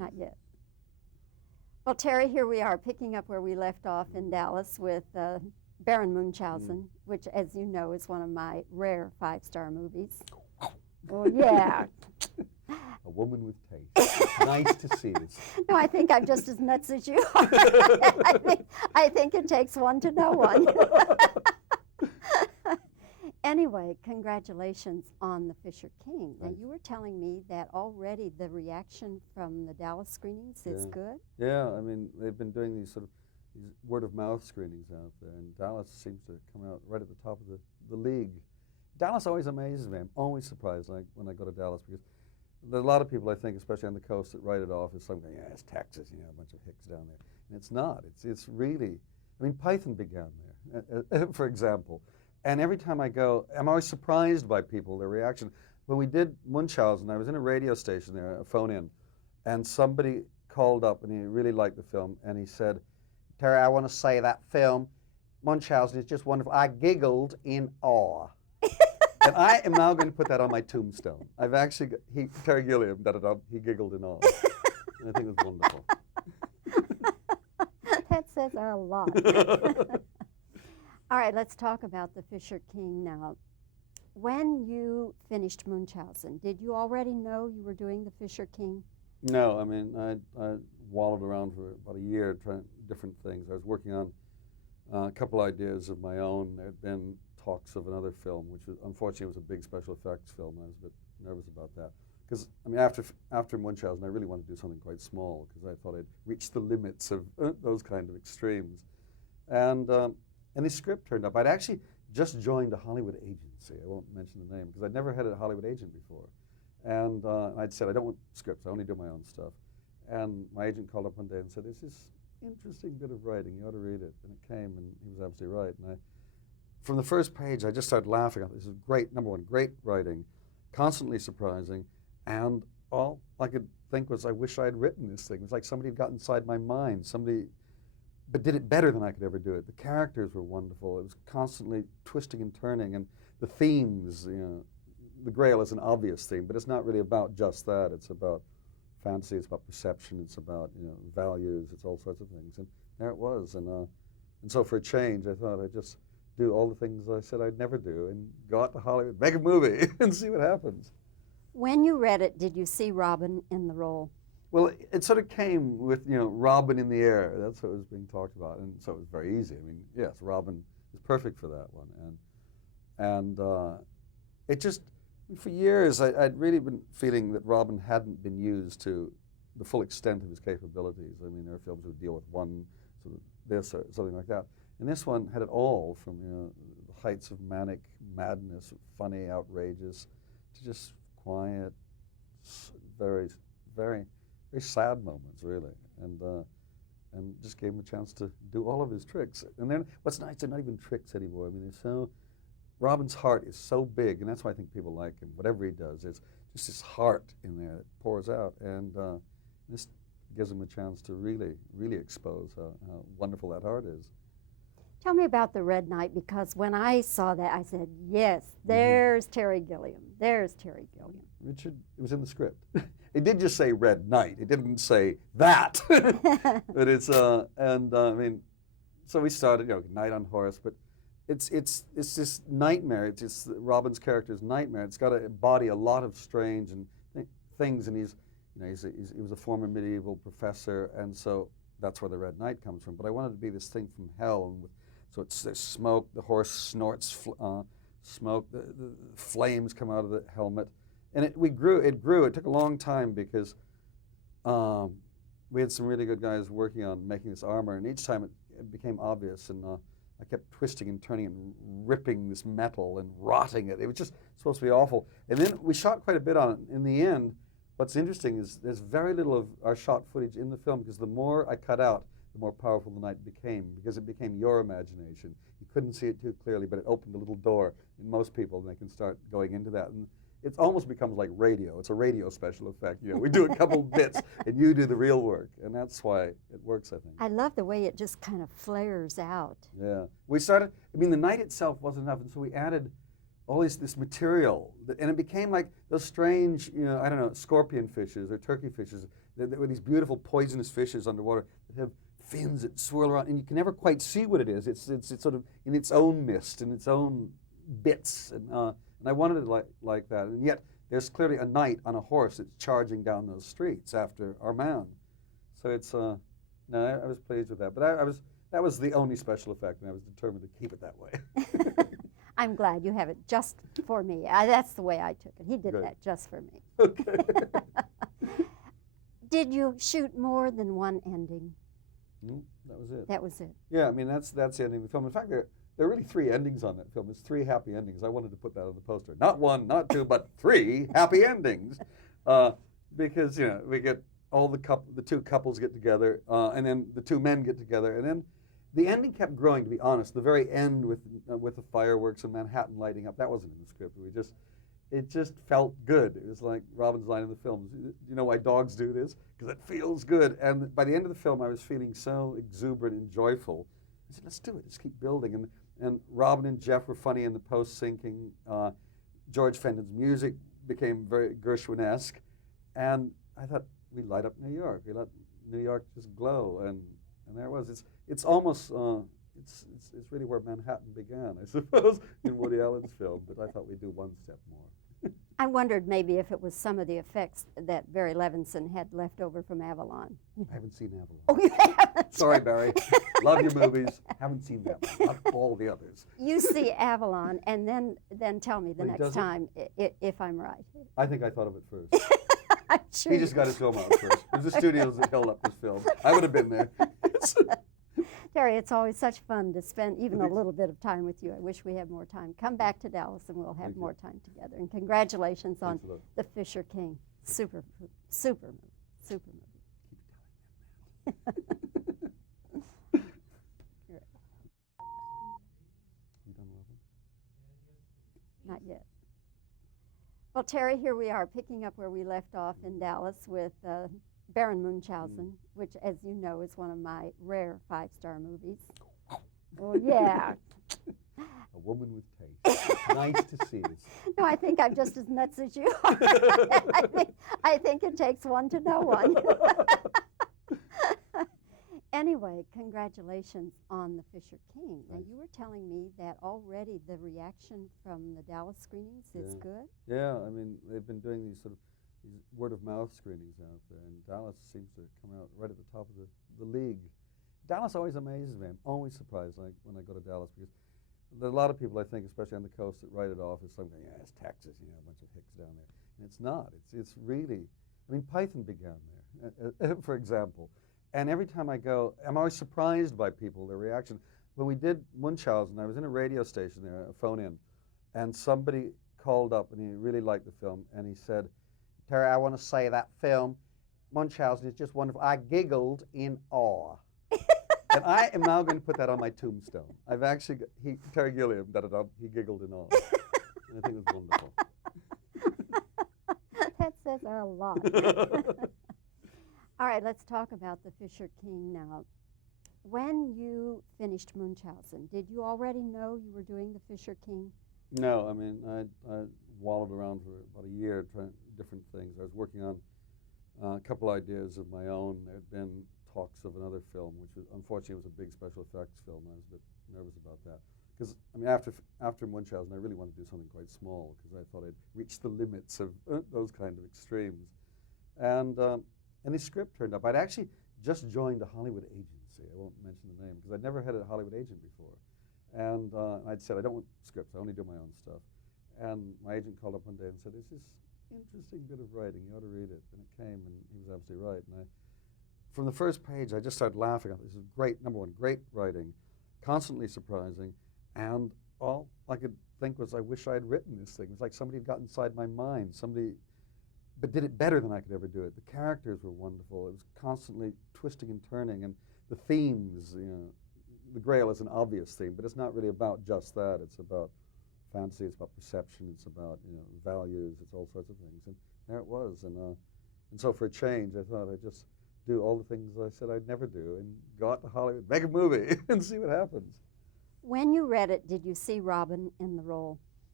Not yet. Well, Terry, here we are, picking up where we left off in Dallas with Baron Munchausen, which, as you know, is one of my rare 5-star movies. Oh, yeah. A woman with taste. Nice to see this. No, I think I'm just as nuts as you are. I think it takes one to know one. Anyway, congratulations on The Fisher King. Now, you were telling me that already the reaction from the Dallas screenings is good? Yeah, I mean, they've been doing these word-of-mouth screenings out there, and Dallas seems to come out right at the top of the league. Dallas always amazes me. I'm always surprised when I go to Dallas, because there are a lot of people, I think, especially on the coast, that write it off as something, yeah, it's Texas, you know, a bunch of hicks down there. And it's not. It's really, I mean, Python began there, for example. And every time I go, I'm always surprised by people, their reaction. When we did Munchausen, I was in a radio station there, a phone-in, and somebody called up and he really liked the film, and he said, Terry, I want to say that film, Munchausen, is just wonderful. I giggled in awe. And I am now going to put that on my tombstone. I've actually, Terry Gilliam did it up, he giggled in awe. And I think it was wonderful. That says a lot. All right, let's talk about The Fisher King now. When you finished Munchausen, did you already know you were doing The Fisher King? No, I mean, I wallowed around for about a year trying different things. I was working on a couple ideas of my own. There had been talks of another film, which was, unfortunately was a big special effects film. I was a bit nervous about that. Because, I mean, after Munchausen, I really wanted to do something quite small, because I thought I'd reached the limits of those kind of extremes. And the script turned up. I'd actually just joined a Hollywood agency. I won't mention the name, because I'd never had a Hollywood agent before. And I'd said, I don't want scripts, I only do my own stuff. And my agent called up one day and said, there's this interesting bit of writing, you ought to read it. And it came, and he was absolutely right. And from the first page, I just started laughing. This is great, number one, great writing, constantly surprising, and all I could think was, I wish I had written this thing. It was like somebody had got inside my mind, but did it better than I could ever do it. The characters were wonderful. It was constantly twisting and turning, and the themes, you know, the Grail is an obvious theme, but it's not really about just that. It's about fantasy, it's about perception, it's about, you know, values, it's all sorts of things. And there it was. And so for a change, I thought I'd just do all the things I said I'd never do and go out to Hollywood, make a movie, and see what happens. When you read it, did you see Robin in the role? Well, it sort of came with, you know, Robin in the air. That's what was being talked about, and so it was very easy. I mean, yes, Robin is perfect for that one. And it just, for years, I'd really been feeling that Robin hadn't been used to the full extent of his capabilities. I mean, there are films that would deal with one sort of this or something like that. And this one had it all, from, you know, the heights of manic madness, funny, outrageous, to just quiet, very, very, very sad moments, really. And just gave him a chance to do all of his tricks. And then what's nice, they're not even tricks anymore. I mean, Robin's heart is so big, and that's why I think people like him. Whatever he does, there's just this heart in there that pours out, and this gives him a chance to really, really expose how wonderful that heart is. Tell me about The Red Knight, because when I saw that, I said, yes, there's Terry Gilliam. There's Terry Gilliam. Richard, it was in the script. It did just say Red Knight. It didn't say that. But it's, I mean, so we started, you know, Knight on horse, but it's this nightmare. It's Robin's character's nightmare. It's got to embody a lot of strange and things, and he's, you know, he was a former medieval professor, and so that's where the Red Knight comes from. But I wanted it to be this thing from hell, and so there's smoke, the horse snorts smoke, the flames come out of the helmet. And it grew. It took a long time, because we had some really good guys working on making this armor, and each time it became obvious, and I kept twisting and turning and ripping this metal and rotting it. It was just supposed to be awful. And then we shot quite a bit on it. In the end, what's interesting is there's very little of our shot footage in the film, because the more I cut out, the more powerful the night became, because it became your imagination. You couldn't see it too clearly, but it opened a little door in most people, and they can start going into that. And it almost becomes like radio. It's a radio special effect. You know, we do a couple bits, and you do the real work, and that's why it works, I think. I love the way it just kind of flares out. Yeah. We started, I mean, the night itself wasn't enough, and so we added this material, and it became like those strange, I don't know, scorpion fishes or turkey fishes. There were these beautiful poisonous fishes underwater that have fins that swirl around, and you can never quite see what it is. It's sort of in its own mist, in its own bits, and I wanted it like that. And yet there's clearly a knight on a horse that's charging down those streets after Armand. So it's no, I was pleased with that. But that was the only special effect, and I was determined to keep it that way. I'm glad you have it just for me. That's the way I took it. He did Good. that just for me. Okay. Did you shoot more than one ending? No, that was it. That was it. Yeah, I mean that's the ending of the film. In fact, there are really 3 endings on that film. There's 3 happy endings. I wanted to put that on the poster. Not 1, not 2, but 3 happy endings, because we get all the 2 couples get together, and then the 2 men get together, and then the ending kept growing. To be honest, the very end with the fireworks and Manhattan lighting up, that wasn't in the script. It just felt good. It was like Robin's line in the film, you know why dogs do this? Because it feels good. And by the end of the film, I was feeling so exuberant and joyful. I said, let's do it. Let's keep building. And Robin and Jeff were funny in the post-syncing. George Fenton's music became very Gershwin-esque. And I thought, we light up New York. We let New York just glow. And there it was. It's almost... It's really where Manhattan began, I suppose, in Woody Allen's film. But I thought we'd do one step more. I wondered maybe if it was some of the effects that Barry Levinson had left over from Avalon. I haven't seen Avalon. Oh, you haven't? Sorry, Barry. Love your movies. Haven't seen that one. Not all the others. You see Avalon, and then tell me the Well, he next doesn't? time if I'm right. I think I thought of it first. I'm sure He you just got his film out first. It was the studios that held up his film. I would have been there. Terry, it's always such fun to spend even a little bit of time with you. I wish we had more time. Come back to Dallas and we'll have Thank you. more time together. And congratulations on Thanks a lot. The Fisher King. Super movie. Super movie. You done, Robin? Not yet. Well, Terry, here we are picking up where we left off in Dallas with Baron Munchausen, which, as you know, is one of my rare 5-star movies. Oh, yeah. A woman with taste. Nice to see this. No, I think I'm just as nuts as you are. I think it takes one to know one. Anyway, congratulations on The Fisher King. Now, Thanks. you were telling me that already the reaction from the Dallas screenings is good. Yeah, I mean, they've been doing these word-of-mouth screenings out there, and Dallas seems to come out right at the top of the league. Dallas always amazes me. I'm always surprised when I go to Dallas, because there are a lot of people, I think, especially on the coast, that write it off as something, yeah, it's Texas, a bunch of hicks down there. And it's not. It's really, I mean, Python began there, for example. And every time I go, I'm always surprised by people, their reaction. When we did Munchausen, I was in a radio station there, a phone-in, and somebody called up, and he really liked the film, and he said, Terry, I want to say that film, Munchausen, is just wonderful. I giggled in awe. And I am now going to put that on my tombstone. I've actually, Terry Gilliam got it up, he giggled in awe. And I think it was wonderful. That says a lot. All right, let's talk about The Fisher King now. When you finished Munchausen, did you already know you were doing The Fisher King? No, I mean, I wallowed around for about a year trying different things. I was working on a couple ideas of my own. There had been talks of another film, which was, unfortunately was a big special effects film. I was a bit nervous about that. Because, I mean, after Munchausen, I really wanted to do something quite small, because I thought I'd reached the limits of those kind of extremes. And the script turned up. I'd actually just joined a Hollywood agency. I won't mention the name, because I'd never had a Hollywood agent before. And I'd said, I don't want scripts, I only do my own stuff. And my agent called up one day and said, there's this interesting bit of writing, you ought to read it. And it came, and he was absolutely right. And from the first page, I just started laughing. This is great, number one, great writing, constantly surprising, and all I could think was, I wish I had written this thing. It was like somebody had got inside my mind, but did it better than I could ever do it. The characters were wonderful. It was constantly twisting and turning, and the themes, the Grail is an obvious theme, but it's not really about just that. It's about fantasy, it's about perception, it's about values, it's all sorts of things. And there it was. And so for a change, I thought I'd just do all the things I said I'd never do and go out to Hollywood, make a movie, and see what happens. When you read it, did you see Robin in the role?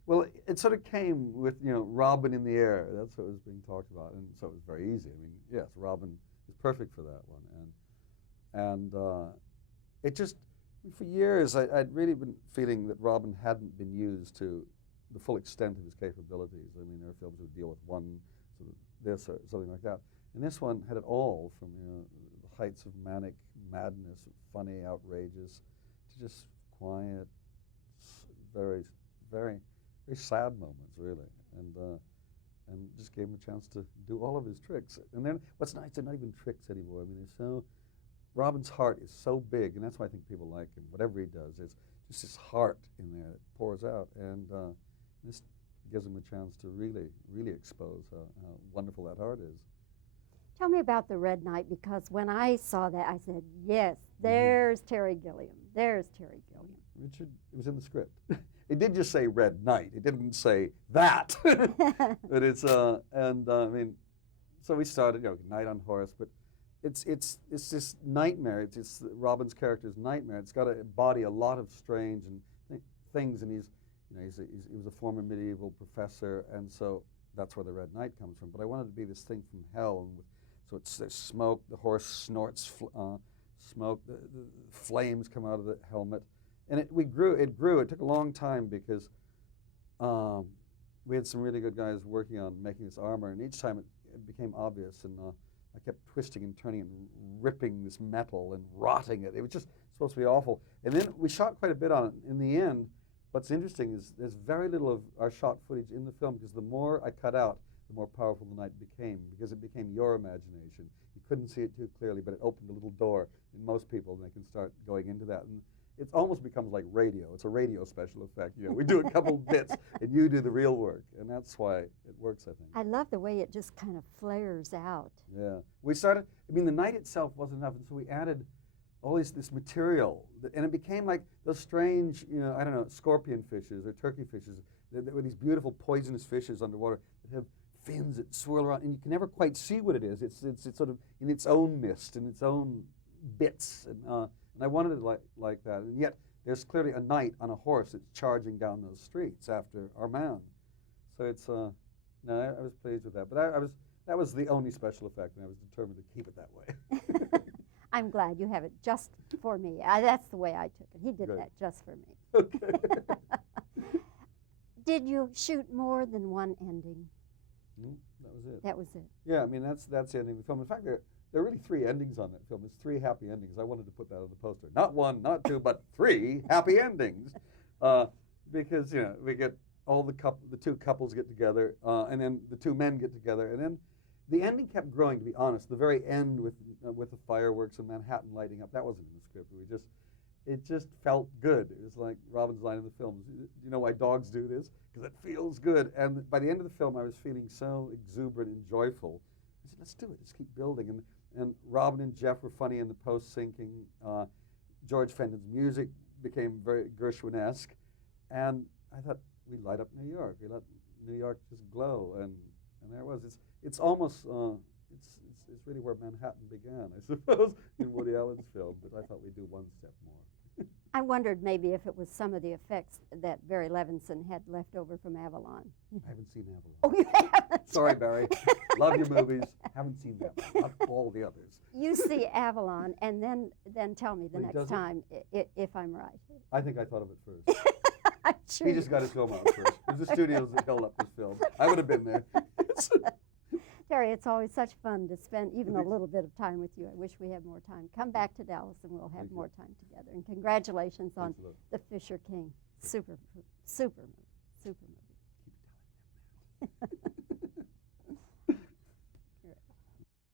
Well, it sort of came with, Robin in the air. That's what was being talked about, and so it was very easy. I mean, yes, Robin is perfect for that one, and it just, for years, I'd really been feeling that Robin hadn't been used to the full extent of his capabilities. I mean, there are films that deal with one sort of this or something like that, and this one had it all, from the heights of manic madness, funny, outrageous, to just quiet, very, very, very sad moments, really, and just gave him a chance to do all of his tricks. And then what's nice, they're not even tricks anymore. I mean, Robin's heart is so big, and that's why I think people like him. Whatever he does, there's just his heart in there that pours out, and this gives him a chance to really, really expose how wonderful that heart is. Tell me about the Red Knight, because when I saw that, I said, yes, there's Terry Gilliam. There's Terry Gilliam. Richard, it was in the script. It did just say Red Knight. It didn't say that. But it's, I mean, so we started, Knight on horse, but it's this nightmare. It's Robin's character's nightmare. It's got to embody a lot of strange and things, and he was a former medieval professor, and so that's where the Red Knight comes from. But I wanted to be this thing from hell, and so there's smoke. The horse snorts smoke. The flames come out of the helmet, and it grew. It took a long time because we had some really good guys working on making this armor, and each time it became obvious, and I kept twisting and turning and ripping this metal and rotting it. It was just supposed to be awful. And then we shot quite a bit on it. In the end, what's interesting is there's very little of our shot footage in the film, because the more I cut out, the more powerful the night became, because it became your imagination. You couldn't see it too clearly, but it opened a little door in most people, and they can start going into that. And it almost becomes like radio. It's a radio special effect. We do a couple bits, and you do the real work, and that's why it works, I think. I love the way it just kind of flares out. Yeah. We started, the night itself wasn't enough, and so we added all this material, and it became like those strange, scorpion fishes or turkey fishes. There were these beautiful poisonous fishes underwater that have fins that swirl around, and you can never quite see what it is. It's sort of in its own mist, in its own bits, and I wanted it like that. And yet there's clearly a knight on a horse that's charging down those streets after Armand. So it's I was pleased with that. But that was the only special effect, and I was determined to keep it that way. I'm glad you have it just for me. That's the way I took it. He did Good. that just for me. Okay. Did you shoot more than one ending? That was it. That was it. Yeah, that's the ending of the film. In fact, there are really 3 endings on that film. There's 3 happy endings. I wanted to put that on the poster. Not 1, not 2, but 3 happy endings. Because, we get all the 2 couples get together, and then the 2 men get together, and then the ending kept growing, to be honest. The very end with the fireworks and Manhattan lighting up, that wasn't in the script. It just felt good. It was like Robin's line in the film, "Do you know why dogs do this? Because it feels good." And by the end of the film, I was feeling so exuberant and joyful. I said, let's do it. Let's keep building. And Robin and Jeff were funny in the post-syncing. George Fenton's music became very Gershwin-esque. And I thought, we light up New York. We let New York just glow. And there it was. It's almost, it's really where Manhattan began, I suppose, in Woody Allen's film. But I thought we'd do one step more. I wondered maybe if it was some of the effects that Barry Levinson had left over from Avalon. I haven't seen Avalon. Oh, you haven't? Sorry, Barry. Love your movies. Haven't seen them. Not all the others. You see Avalon, and then tell me the next time if I'm right. I think I thought of it first. I'm sure. He just got his film out first. It was the studios that held up his film. I would have been there. Terry, it's always such fun to spend even a little bit of time with you. I wish we had more time. Come back to Dallas and we'll have more time together. And congratulations on The Fisher King. Super movie. Super movie.